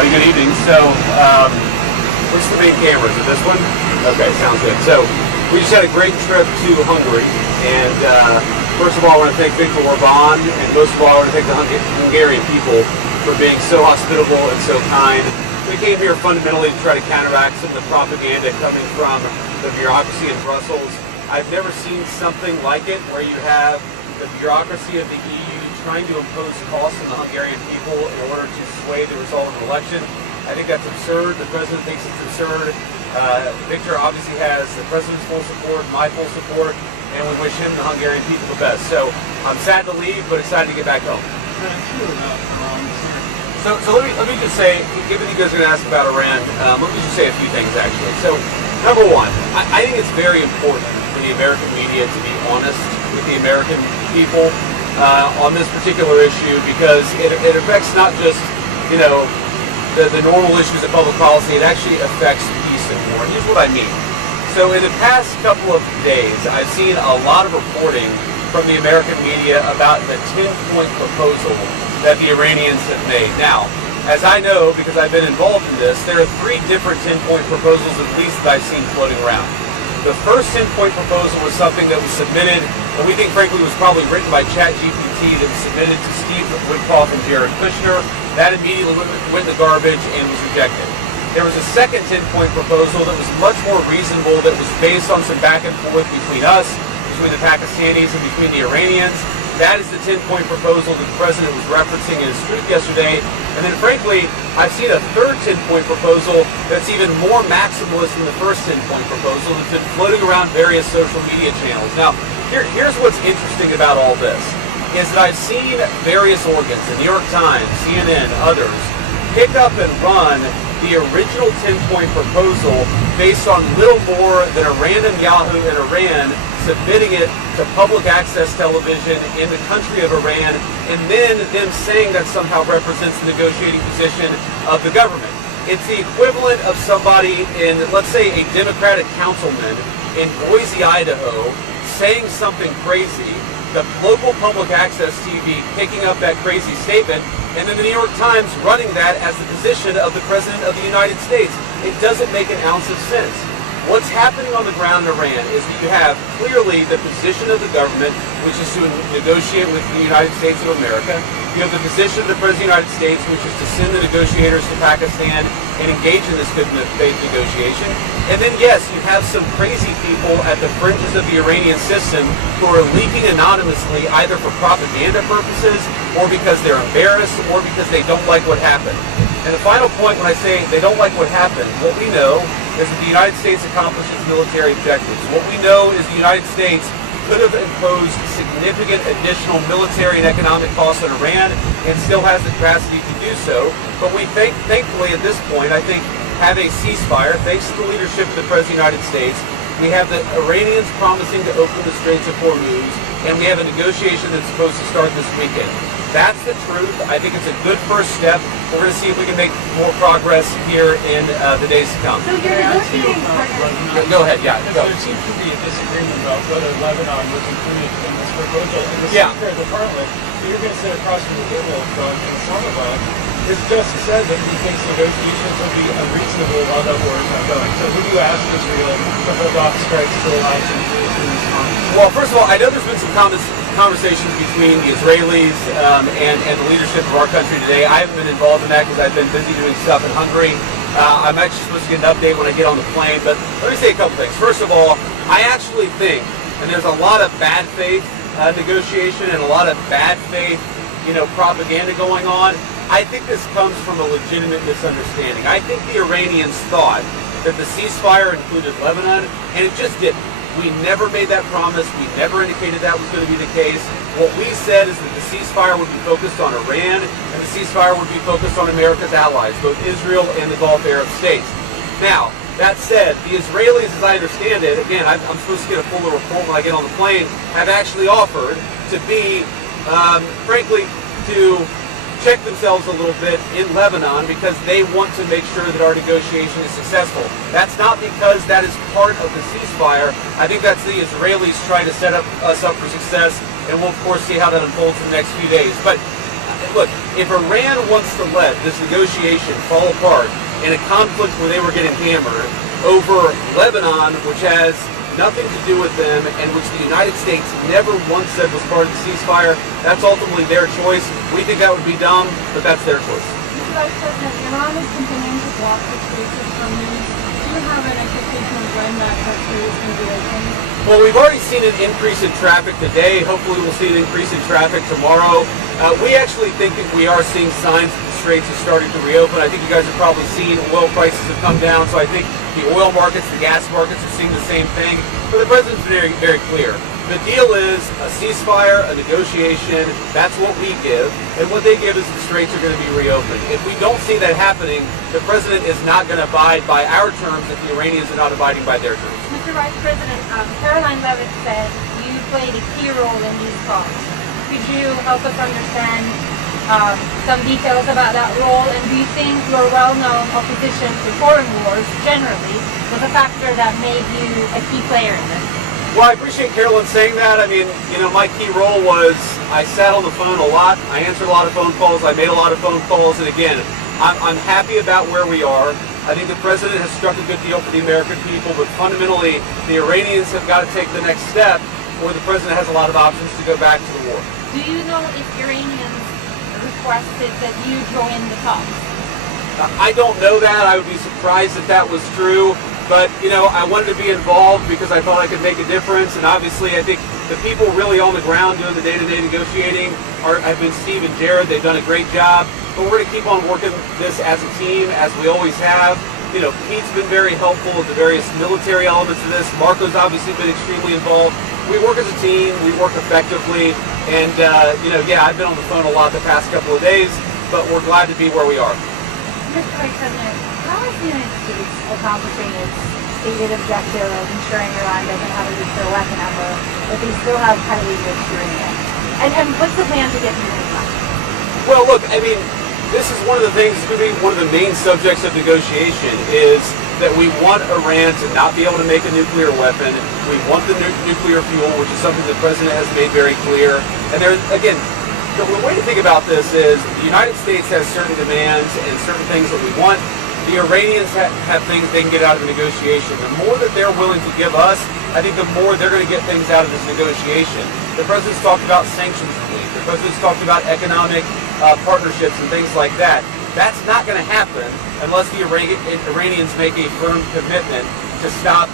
everybody. Good evening. So, what's the main camera? Is it this one? Okay, sounds good. So, we just had a great trip to Hungary, and first of all, I want to thank Viktor Orban, and most of all, I want to thank the Hungarian people for being so hospitable and so kind. We came here fundamentally to try to counteract some of the propaganda coming from the bureaucracy in Brussels. I've never seen something like it, where you have the bureaucracy of the EU trying to impose costs on the Hungarian people in order to sway the result of an election. I think that's absurd. The president thinks it's absurd. Viktor obviously has the president's full support, my full support, and we wish him and the Hungarian people the best. So I'm sad to leave, but excited to get back home. So let me just say, given you guys are going to ask about Iran, let me just say a few things actually. So number one, I think it's very important for the American media to be honest with the American people on this particular issue, because it affects not just, you know, the normal issues of public policy. It actually affects peace and war. And here's what I mean. So in the past couple of days, I've seen a lot of reporting from the American media about the 10-point proposal that the Iranians have made. Now, as I know, because I've been involved in this, there are 3 different 10-point proposals at least that I've seen floating around. The first 10-point proposal was something that was submitted, and we think frankly was probably written by ChatGPT, that was submitted to Steve Witkoff and Jared Kushner. That immediately went in the garbage and was rejected. There was a second 10-point proposal that was much more reasonable, that was based on some back and forth between us, between the Pakistanis and between the Iranians. That is the 10-point proposal that the president was referencing in his tweet yesterday. And then frankly, I've seen a third 10-point proposal that's even more maximalist than the first 10-point proposal that's been floating around various social media channels. Now, here's what's interesting about all this, is that I've seen various organs, the New York Times, CNN, others, pick up and run the original 10-point proposal based on little more than a random Yahoo in Iran submitting it to public access television in the country of Iran, and then them saying that somehow represents the negotiating position of the government. It's the equivalent of somebody in, let's say, a Democratic councilman in Boise, Idaho, saying something crazy, the local public access TV picking up that crazy statement, and then the New York Times running that as the position of the President of the United States. It doesn't make an ounce of sense. What's happening on the ground in Iran is that you have clearly the position of the government, which is to negotiate with the United States of America. You have the position of the President of the United States, which is to send the negotiators to Pakistan and engage in this good faith negotiation. And then, yes, you have some crazy people at the fringes of the Iranian system who are leaking anonymously, either for propaganda purposes, or because they're embarrassed, or because they don't like what happened. And the final point, when I say they don't like what happened, what we know is that the United States accomplished its military objectives. What we know is the United States could have imposed significant additional military and economic costs on Iran and still has the capacity to do so. But we thankfully at this point, I think, have a ceasefire, thanks to the leadership of the President of the United States. We have the Iranians promising to open the Straits of Hormuz, and we have a negotiation that's supposed to start this weekend. That's the truth. I think it's a good first step. We're going to see if we can make more progress here in the days to come. So you're negotiating Go ahead, yeah. Go. There seems to be a disagreement about whether Lebanon was included in this proposal. And the Yeah. Speaker of the Parliament, you're going to sit across from the table from Islamabad, has just said that he thinks negotiations will be unreasonable while that war is ongoing. So who do you ask Israel to hold off strikes to allow some in response? Well, first of all, I know there's been some conversations between the Israelis and the leadership of our country today. I haven't been involved in that because I've been busy doing stuff in Hungary. I'm actually supposed to get an update when I get on the plane. But let me say a couple things. First of all, I actually think, and there's a lot of bad faith negotiation and a lot of bad faith, propaganda going on. I think this comes from a legitimate misunderstanding. I think the Iranians thought that the ceasefire included Lebanon, and it just didn't. We never made that promise. We never indicated that was going to be the case. What we said is that the ceasefire would be focused on Iran, and the ceasefire would be focused on America's allies, both Israel and the Gulf Arab states. Now, that said, the Israelis, as I understand it, again, I'm supposed to get a fuller report when I get on the plane, have actually offered to be, frankly, to check themselves a little bit in Lebanon because they want to make sure that our negotiation is successful. That's not because that is part of the ceasefire. I think that's the Israelis trying to set us up for success, and we'll of course see how that unfolds in the next few days. But look, if Iran wants to let this negotiation fall apart in a conflict where they were getting hammered over Lebanon, which has nothing to do with them and which the United States never once said was part of the ceasefire, that's ultimately their choice. We think that would be dumb, but that's their choice. Mr. Vice President, Iran is continuing to block the Straits of Hormuz. Do you have an expectation of when that country is going to be open? Well, we've already seen an increase in traffic today. Hopefully we'll see an increase in traffic tomorrow. We actually think that we are seeing signs that the Straits is starting to reopen. I think you guys have probably seen oil prices have come down, so I think the oil markets, the gas markets are seeing the same thing. But the president's very, very clear. The deal is a ceasefire, a negotiation. That's what we give. And what they give is the Straits are going to be reopened. If we don't see that happening, the president is not going to abide by our terms if the Iranians are not abiding by their terms. Mr. Vice President, Caroline Levitt said you played a key role in these talks. Could you help us understand some details about that role? And do you think your well-known opposition to foreign wars generally was a factor that made you a key player in this? Well, I appreciate Carolyn saying that. I mean, you know, my key role was I sat on the phone a lot. I answered a lot of phone calls. I made a lot of phone calls. And again, I'm happy about where we are. I think the president has struck a good deal for the American people, but fundamentally, the Iranians have got to take the next step, or the president has a lot of options to go back to the war. Do you know if Iranians requested that you join the talks? I don't know that. I would be surprised if that was true. But, you know, I wanted to be involved because I thought I could make a difference. And obviously, I think the people really on the ground doing the day-to-day negotiating have been Steve and Jared. They've done a great job. But we're going to keep on working this as a team, as we always have. You know, Pete's been very helpful with the various military elements of this. Marco's obviously been extremely involved. We work as a team. We work effectively. And, you know, yeah, I've been on the phone a lot the past couple of days, but we're glad to be where we are. Mr. Vice President, how is the United States accomplishing its stated objective of ensuring Iran doesn't have a nuclear weapon ever, but they still have highly enriched uranium? And what's the plan to get the uranium? Well, look, I mean, this is one of the things, it's going to be one of the main subjects of negotiation, is that we want Iran to not be able to make a nuclear weapon. We want the nuclear fuel, which is something the president has made very clear. And there, again, the way to think about this is the United States has certain demands and certain things that we want. The Iranians have things they can get out of the negotiation. The more that they're willing to give us, I think the more they're going to get things out of this negotiation. The president's talked about sanctions relief. The president's talked about economic partnerships and things like that. That's not going to happen unless the Iranians make a firm commitment to stop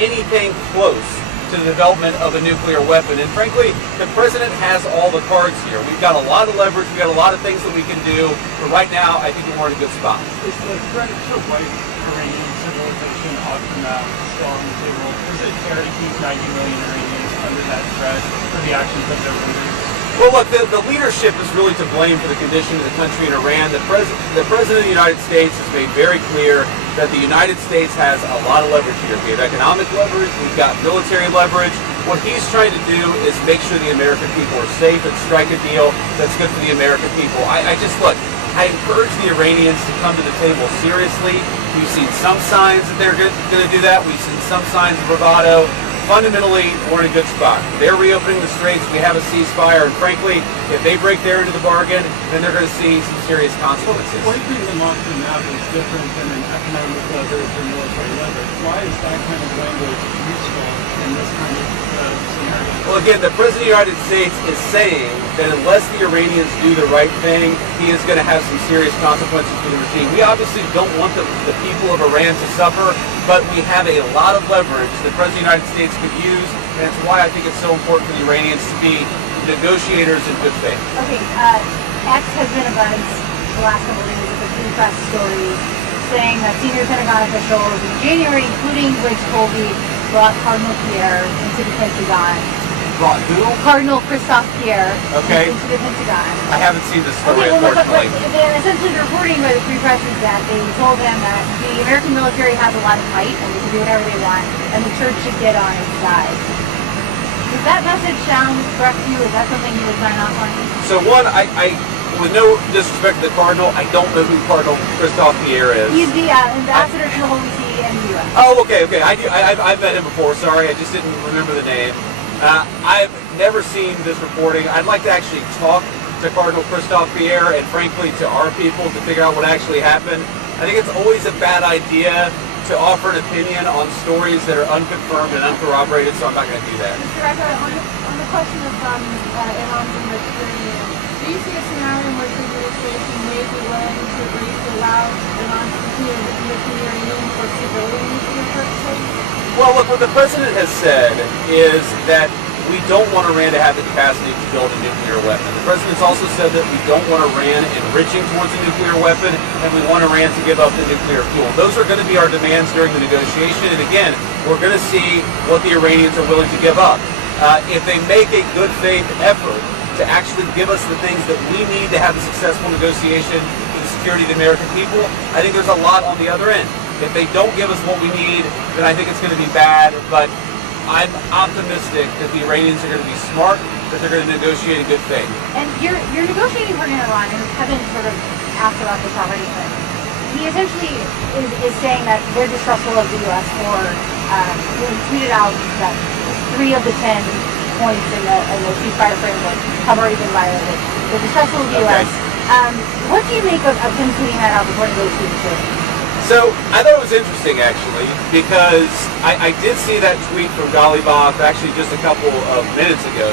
anything close to the development of a nuclear weapon. And frankly, the president has all the cards here. We've got a lot of leverage. We've got a lot of things that we can do. But right now, I think we're in a good spot. Is the threat to wipe Iranian civilization off the map still on the table? Is it fair to keep 90 million Iranians under that threat for the actions of their leaders? Well, look, the leadership is really to blame for the condition of the country in Iran. The president of the United States has made very clear that the United States has a lot of leverage here. We have economic leverage, we've got military leverage. What he's trying to do is make sure the American people are safe and strike a deal that's good for the American people. I encourage the Iranians to come to the table seriously. We've seen some signs that they're going to do that. We've seen some signs of bravado. Fundamentally, we're in a good spot. They're reopening the straits. We have a ceasefire. And frankly, if they break their end of the bargain, then they're going to see some serious consequences. Wiping them off the map is different than an economic leverage or military leverage. Why is that kind of language useful in this kind of scenario? Well, again, the President of the United States is saying that unless the Iranians do the right thing, he is going to have some serious consequences for the regime. We obviously don't want the people of Iran to suffer, but we have a lot of leverage the President of the United States could use, and it's why I think it's so important for the Iranians to be negotiators in good faith. Okay, X has been abuzz the last couple of days with a free press story saying that senior Pentagon officials in January, including Briggs Colby, brought Cardinal Pierre into the Pentagon. Brought who? Cardinal Christophe Pierre into the Pentagon. I haven't seen this story, okay, unfortunately. Essentially, the reporting by the Free Press is that they told them that the American military has a lot of might and they can do whatever they want, and the church should get on its side. Does that message sound correct to you? Is that something you would sign off on? So one, I with no disrespect to the Cardinal, I don't know who Cardinal Christophe Pierre is. He's the ambassador to the Holy See in the U.S. Oh, okay. I've met him before. Sorry, I just didn't remember the name. I've never seen this reporting. I'd like to actually talk to Cardinal Christophe Pierre and frankly to our people to figure out what actually happened. I think it's always a bad idea to offer an opinion on stories that are unconfirmed and uncorroborated, so I'm not going to do that. Mr. Eckhart, on the question of Iran's enriched uranium, do you see a scenario in which the administration may be willing to agree to allow Iran to continue enriching uranium for civilian nuclear purposes? Well, look, what the president has said is that we don't want Iran to have the capacity to build a nuclear weapon. The president's also said that we don't want Iran enriching towards a nuclear weapon, and we want Iran to give up the nuclear fuel. Those are going to be our demands during the negotiation, and again, we're going to see what the Iranians are willing to give up. If they make a good faith effort to actually give us the things that we need to have a successful negotiation for the security of the American people, I think there's a lot on the other end. If they don't give us what we need, then I think it's going to be bad, but I'm optimistic that the Iranians are going to be smart, that they're going to negotiate in good faith. And you're negotiating for Iran, and Kevin sort of asked about this already, but he essentially is saying that they're distrustful of the U.S. for, he tweeted out that 3 of the 10 points in the ceasefire framework have already been violated. They're distrustful of the U.S. What do you make of him tweeting that out before negotiating? So I thought it was interesting, actually, because I did see that tweet from Galibov actually just a couple of minutes ago.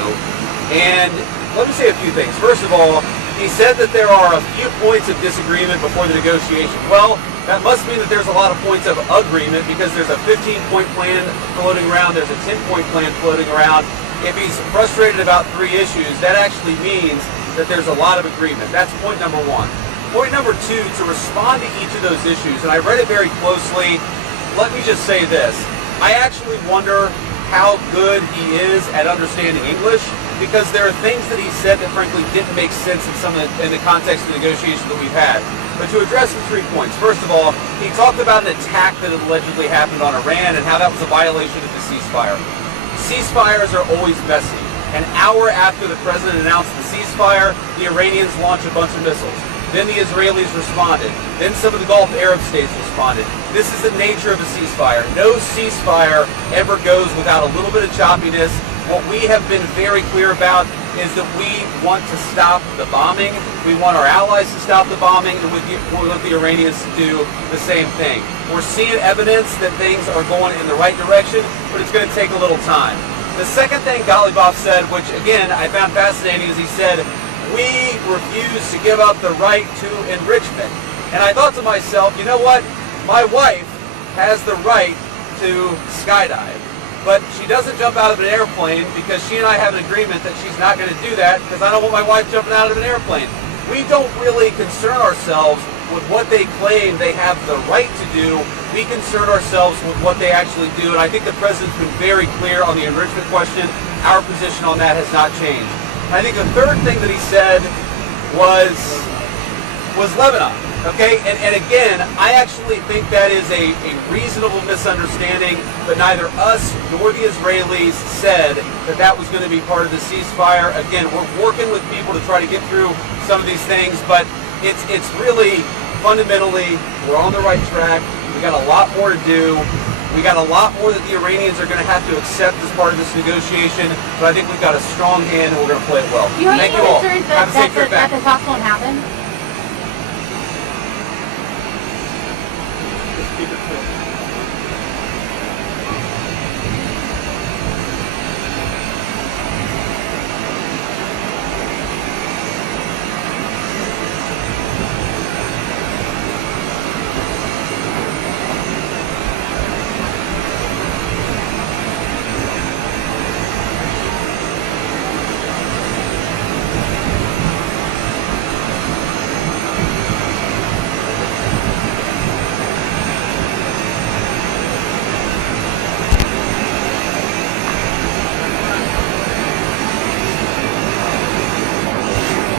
And let me say a few things. First of all, he said that there are a few points of disagreement before the negotiation. Well, that must mean that there's a lot of points of agreement because there's a 15-point plan floating around, there's a 10-point plan floating around. If he's frustrated about 3 issues, that actually means that there's a lot of agreement. That's point number 1. Point number 2, to respond to each of those issues, and I read it very closely, let me just say this. I actually wonder how good he is at understanding English, because there are things that he said that frankly didn't make sense in the context of the negotiation that we've had. But to address the 3 points, first of all, he talked about an attack that allegedly happened on Iran and how that was a violation of the ceasefire. Ceasefires are always messy. An hour after the president announced the ceasefire, the Iranians launched a bunch of missiles. Then the Israelis responded. Then some of the Gulf Arab states responded. This is the nature of a ceasefire. No ceasefire ever goes without a little bit of choppiness. What we have been very clear about is that we want to stop the bombing. We want our allies to stop the bombing, and we want the Iranians to do the same thing. We're seeing evidence that things are going in the right direction, but it's going to take a little time. The second thing Galibov said, which again I found fascinating, is he said, we refuse to give up the right to enrichment. And I thought to myself, you know what? My wife has the right to skydive. But she doesn't jump out of an airplane because she and I have an agreement that she's not going to do that because I don't want my wife jumping out of an airplane. We don't really concern ourselves with what they claim they have the right to do. We concern ourselves with what they actually do. And I think the president's been very clear on the enrichment question. Our position on that has not changed. I think the third thing that he said was Lebanon. Okay, and again, I actually think that is a reasonable misunderstanding, but neither us nor the Israelis said that that was going to be part of the ceasefire. Again, we're working with people to try to get through some of these things, but it's really, fundamentally, we're on the right track. We got a lot more to do. We got a lot more that the Iranians are going to have to accept as part of this negotiation, but I think we've got a strong hand and we're going to play it well. Thank you all. Have a safe trip back. That the talks won't happen?